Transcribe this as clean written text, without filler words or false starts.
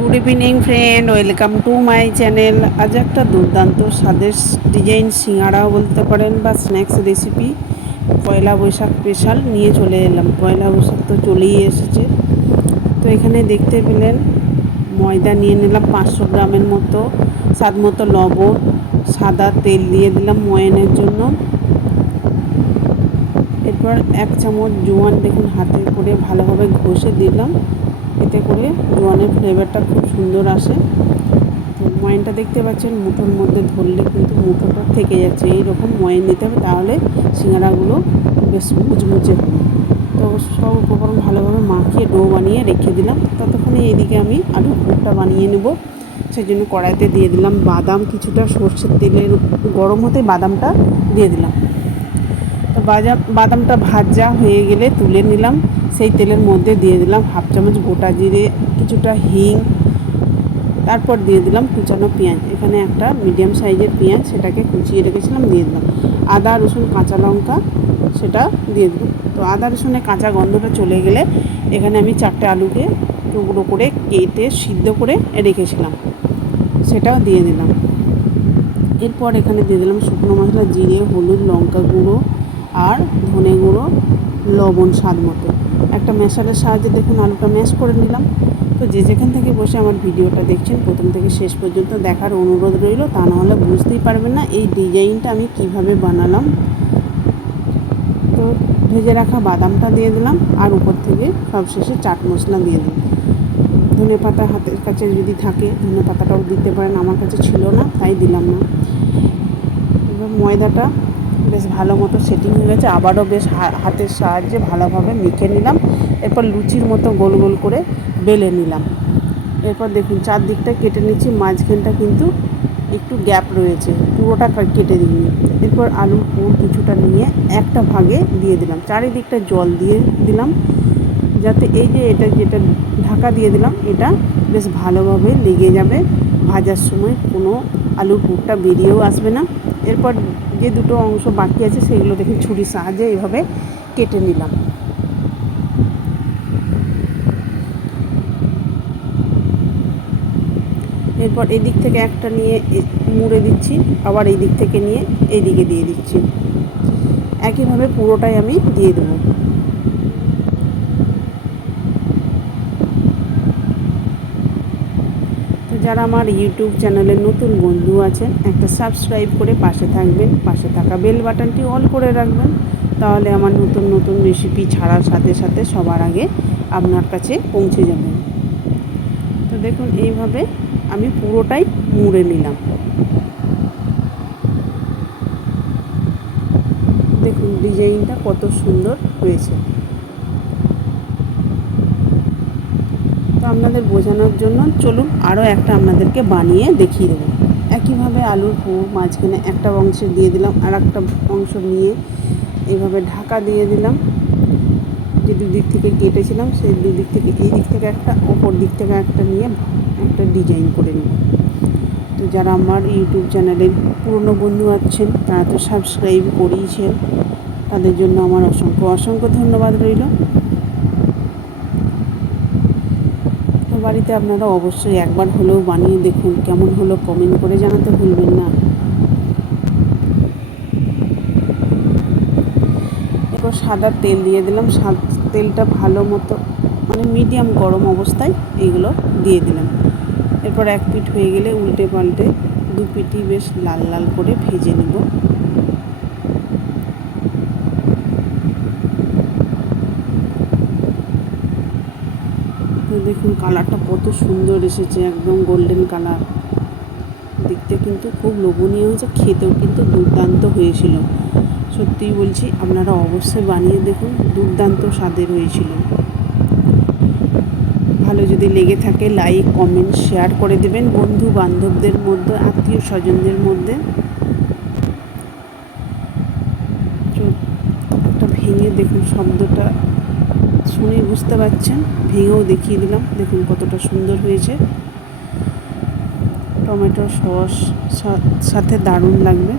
Good evening friend, welcome to my channel. আজ একটা দুর্দান্ত স্বাদের ডিজাইন সিঙ্গাড়াও বলতে পারেন বা স্ন্যাক্স রেসিপি পয়লা বৈশাখ স্পেশাল নিয়ে চলে এলাম। পয়লা বৈশাখ তো চলেই এসেছে। তো এখানে দেখতে পেলেন ময়দা নিয়ে নিলাম 500 গ্রামের মতো, স্বাদ মতো লবণ, সাদা তেল দিয়ে দিলাম ময়ানের জন্য। এরপর 1 চামচ জোয়ান দেখুন হাতে করে ভালোভাবে ঘষে দিলাম, এতে করে জোয়ানের ফ্লেভারটা খুব সুন্দর আসে। তো ময়ানটা দেখতে পাচ্ছেন মুঠোর মধ্যে ধরলে কিন্তু মুঠোটা থেকে যাচ্ছে, এইরকম ময়ান নিতে হবে, তাহলে সিঙ্গাড়াগুলো বেশ মুচমুচে হবে। তো সব উপকরণ ভালোভাবে মাখিয়ে ডো বানিয়ে রেখে দিলাম। ততক্ষণে এইদিকে আমি আলুর পুরটা বানিয়ে নেব। সেই জন্য কড়াইতে দিয়ে দিলাম বাদাম কিছুটা, সর্ষের তেলের গরম হতে বাদামটা দিয়ে দিলাম। তো বাদামটা ভাজা হয়ে গেলে তুলে নিলাম। সেই তেলের মধ্যে দিয়ে দিলাম 1/2 চামচ গোটা জিরে, কিছুটা হিং, তারপর দিয়ে দিলাম কুচানো পেঁয়াজ। এখানে একটা মিডিয়াম সাইজের পেঁয়াজ, সেটাকে কুচিয়ে রেখেছিলাম, দিয়ে দিলাম। আদা রসুন কাঁচা লঙ্কা সেটা দিয়ে দিলাম। তো আদা রসুনের কাঁচা গন্ধটা চলে গেলে এখানে আমি 4টে আলুকে টুকরো করে কেটে সিদ্ধ করে রেখেছিলাম, সেটাও দিয়ে দিলাম। এরপর এখানে দিয়ে দিলাম শুকনো মশলা, জিরে, হলুদ, লঙ্কা গুঁড়ো আর ধনে গুঁড়ো, লবণ স্বাদ মতো। একটা ম্যাশারের সাহায্যে দেখুন আলুটা ম্যাশ করে নিলাম। তো যে যেখান থেকে বসে আমার ভিডিওটা দেখছেন প্রথম থেকে শেষ পর্যন্ত দেখার অনুরোধ রইল, তা নাহলে বুঝতেই পারবেন না এই ডিজাইনটা আমি কিভাবে বানালাম। তো ভেজে রাখা বাদামটা দিয়ে দিলাম আর উপর থেকে সবশেষে চাট মশলা দিয়ে দিলাম। ধনে পাতা হাতের কাছে যদি থাকে ধনে পাতাটাও দিতে পারেন, আমার কাছে ছিল না তাই দিলাম না। এবার ময়দাটা বেশ ভালো মতো সেটিং হয়ে গেছে, আবারও বেশ হাতের সাহায্যে ভালোভাবে মেখে নিলাম। এরপর লুচির মতো গোল গোল করে বেলে নিলাম। এরপর দেখুন চারদিকটা কেটে নিচ্ছি, মাঝখানটা কিন্তু একটু গ্যাপ রয়েছে, পুরোটা কেটে দিইনি। এরপর আলুর পুর কিছুটা নিয়ে একটা ভাগে দিয়ে দিলাম, চারিদিকটা জল দিয়ে দিলাম, যাতে এই যে এটা যেটা ঢাকা দিয়ে দিলাম এটা বেশ ভালোভাবে লেগে যাবে, ভাজার সময় কোনো আলুর পুরটা বেরিয়েও আসবে না। এরপর যে দুটো অংশ বাকি আছে সেগুলো দেখে ছুরির সাহায্যে এইভাবে কেটে নিলাম। এরপর এদিক থেকে একটা নিয়ে মুড়ে দিচ্ছি, আবার এই দিক থেকে নিয়ে এইদিকে দিয়ে দিচ্ছি, একইভাবে পুরোটাই আমি দিয়ে দেবো। তো যারা আমার ইউটিউব চ্যানেলের নতুন বন্ধু আছেন একটা সাবস্ক্রাইব করে পাশে থাকবেন, পাশে থাকা বেল বাটনটি অল করে রাখবেন, তাহলে আমার নতুন নতুন রেসিপি ছাড়ার সাথে সাথে সবার আগে আপনার কাছে পৌঁছে যাবেন। তো দেখুন এইভাবে আমি পুরোটাই মুড়ে নিলাম। দেখুন ডিজাইনটা কত সুন্দর হয়েছে। তো আপনাদের বোঝানোর জন্য চলুন আরও একটা আপনাদেরকে বানিয়ে দেখিয়ে দেবো। একইভাবে আলুর পুর মাঝখানে একটা অংশ দিয়ে দিলাম, আর একটা অংশ নিয়ে এইভাবে ঢাকা দিয়ে দিলাম। যে দুদিক থেকে কেটেছিলাম সেই দুদিক থেকে এই দিক থেকে একটা, ওপর দিক থেকে একটা নিয়ে একটা ডিজাইন করে নেব। তো যারা আমার ইউটিউব চ্যানেলের পুরনো বন্ধু আছেন তারা তো সাবস্ক্রাইব করিয়েছেন, তাদের জন্য আমার অসংখ্য অসংখ্য ধন্যবাদ রইল। তো বাড়িতে আপনারা অবশ্যই একবার হলেও বানিয়ে দেখুন, কেমন হলো কমেন্ট করে জানাতে ভুলবেন না। এরপর সাদা তেল দিয়ে দিলাম, তেলটা ভালো মতো মানে মিডিয়াম গরম অবস্থায় এইগুলো দিয়ে দিলাম। এরপর এক পিঠ হয়ে গেলে উল্টে পাল্টে দু পিঠই বেশ লাল লাল করে ভেজে নেব। তো দেখুন কালারটা কত সুন্দর এসেছে, একদম গোল্ডেন কালার, দেখতে কিন্তু খুব লোভনীয় হয়েছে, খেতেও কিন্তু দুর্দান্ত হয়েছিল। সত্যিই বলছি আপনারা অবশ্যই বানিয়ে দেখুন, দুর্দান্ত স্বাদের হয়েছিল। ভালো যদি লেগে থাকে লাইক কমেন্ট শেয়ার করে দেবেন বন্ধু বান্ধবদের মধ্যে, আত্মীয় স্বজনদের মধ্যে। একটা ভেঙে দেখুন, শব্দটা শুনে বুঝতে পারছেন, ভেঙেও দেখিয়ে দিলাম, দেখুন কতটা সুন্দর হয়েছে। টমেটো সস সাথে দারুণ লাগবে।